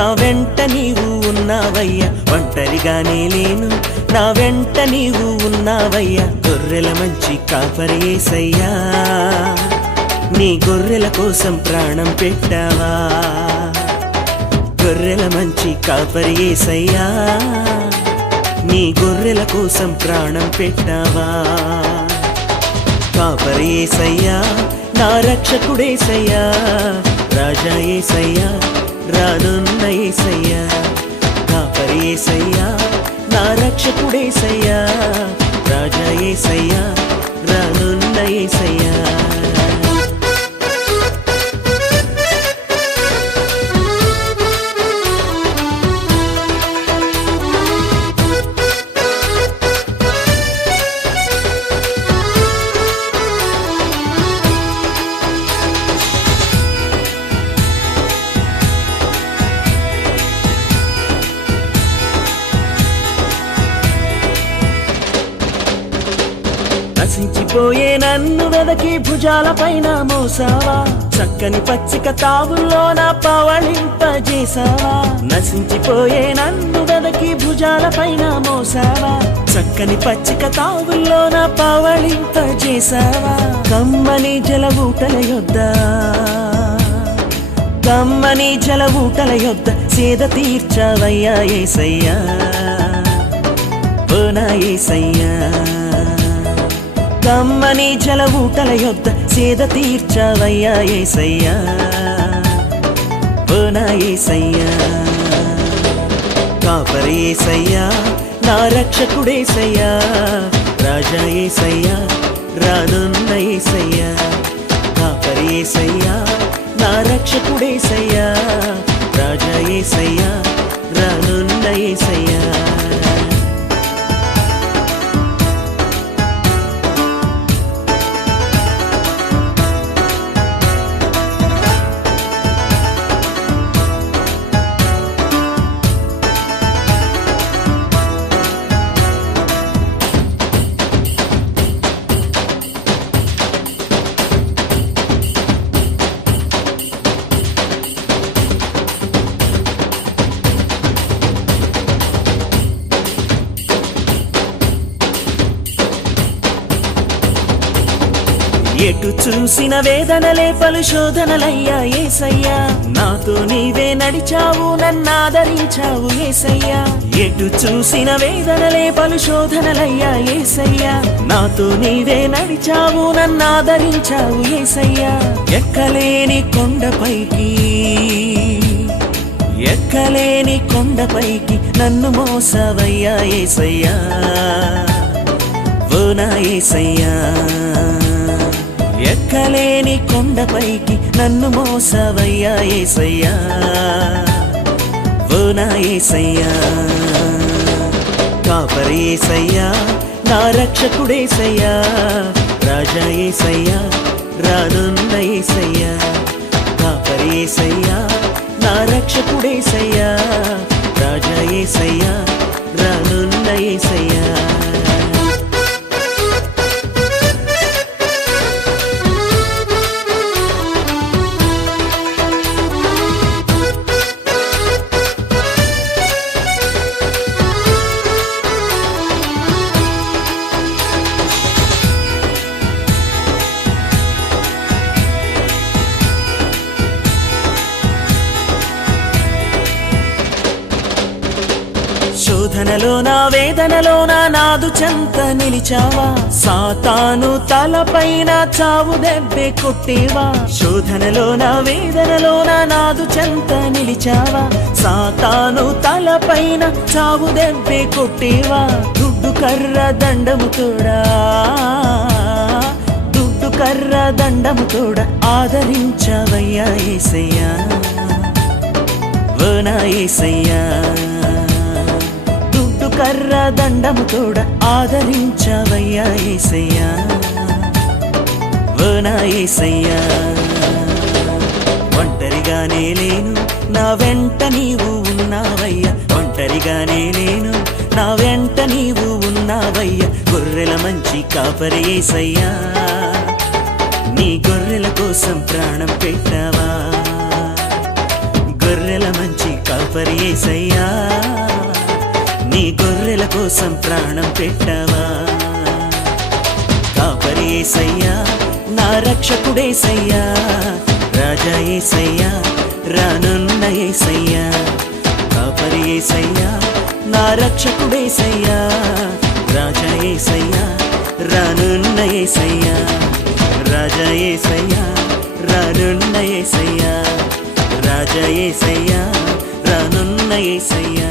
నా వెంట నీవు ఉన్నావయ్యా, ఒంటరిగానే లేను నా వెంట నీవు ఉన్నావయ్యా. గొర్రెల మంచి కాపరి యేసయ్యా, నీ గొర్రెల కోసం ప్రాణం పెట్టావా. గొర్రెల మంచి కాపరి యేసయ్యా, నీ గొర్రెల కోసం ప్రాణం పెట్టావా. కాపరి యేసయ్యా, నా రక్షకుడేసయ్యా, రాజా యేసయ్యా, రానున్న యేసయ్యా. కాపరి యేసయ్యా, నా రక్షకుడేసయ్యా, రాజా యేసయ్యా, రానున్న యేసయ్యా. నశించిపోయే నన్ను వెదకి భుజాల పైన మోసావా, చక్కని పచ్చిక తావుల్లో నా పవళింపజేసావా. నశించిపోయే నన్ను వెదకి భుజాల పైన మోసావా, చక్కని పచ్చిక తావుల్లో నా పవళింపజేసావా. కమ్మని జలవూటల యొద్ద, కమ్మని జలవూటల యొద్ద సేద తీర్చావయ్యా యేసయ్యా, ఓ నా యేసయ్యా. కమ్మని జలవూటల యొద్ద సేద తీర్చావయ్యా యేసయ్యా, ఓ నా యేసయ్యా. కాపరి యేసయ్యా, నా రక్షకుడేసయ్యా, రాజా యేసయ్యా, రానున్న యేసయ్యా. కాపరి యేసయ్యా, నా రక్షకుడేసయ్యా, రాజా యేసయ్యా, రానున్న యేసయ్యా. ఎటు చూసిన వేదనలే పలు శోధనలయ్యా యేసయ్యా, నాతో నీవే నడిచావు నన్నాదరించావు యేసయ్యా. ఎటు చూసిన వేదనలే పలు శోధనలయ్యా యేసయ్యా, నాతో నీవే నడిచావు నన్నాదరించావు యేసయ్యా. ఎక్కలేని కొండపైకి, ఎక్కలేని కొండపైకి నన్ను మోసావయ్యా యేసయ్యా, ఓ నా యేసయ్యా. ఎక్కలేని కొండపైకి నన్ను మోసావయ్యా యేసయ్యా, ఓ నా యేసయ్యా. కాపరి యేసయ్యా, నా రక్షకుడేసయ్యా, రాజా యేసయ్యా, రానున్న యేసయ్యా. కాపరి యేసయ్యా, నా రక్షకుడేసయ్యా, రాజా యేసయ్యా, రానున్న యేసయ్యా. శోధనలో నా వేదనలో నా నాదు చెంత నిలిచావా, సాతాను తలపైన చావు దెబ్బే కొట్టేవా. శోధనలో నా వేదనలో నా నాదు చెంత నిలిచావా, సాతాను తలపైన చావు దెబ్బే కొట్టేవా. దుడ్డు కర్ర దండము తోడా, దుడ్డు కర్ర దండము తోడా ఆదరించావయ్యా యేసయ్యా, ఓ నా యేసయ్యా. కర్ర దండము తోడ ఆదరించావయ్యా యేసయ్యా, ఓ నా యేసయ్యా. ఒంటరిగానే లేను నా వెంట నీవు ఉన్నావయ్యా, ఒంటరిగానే లేను నా వెంట నీవు ఉన్నావయ్యా. గొర్రెల మంచి కాపరి యేసయ్యా, నీ గొర్రెల కోసం ప్రాణం పెట్టావా. గొర్రెల మంచి కాపరి కాపరి యేసయ్యా నీ గొర్రెల కోసం ప్రాణం పెట్టావా కాపరి యేసయ్యా నా రక్షకుడేసయ్యా రాజా యేసయ్యా రానున్న యేసయ్యా కాపరి యేసయ్యా నా రక్షకుడేసయ్యా రాజా యేసయ్యా రానున్న యేసయ్యా రాజా యేసయ్యా రానున్న యేసయ్యా రాజా యేసయ్యా రానున్న యేసయ్యా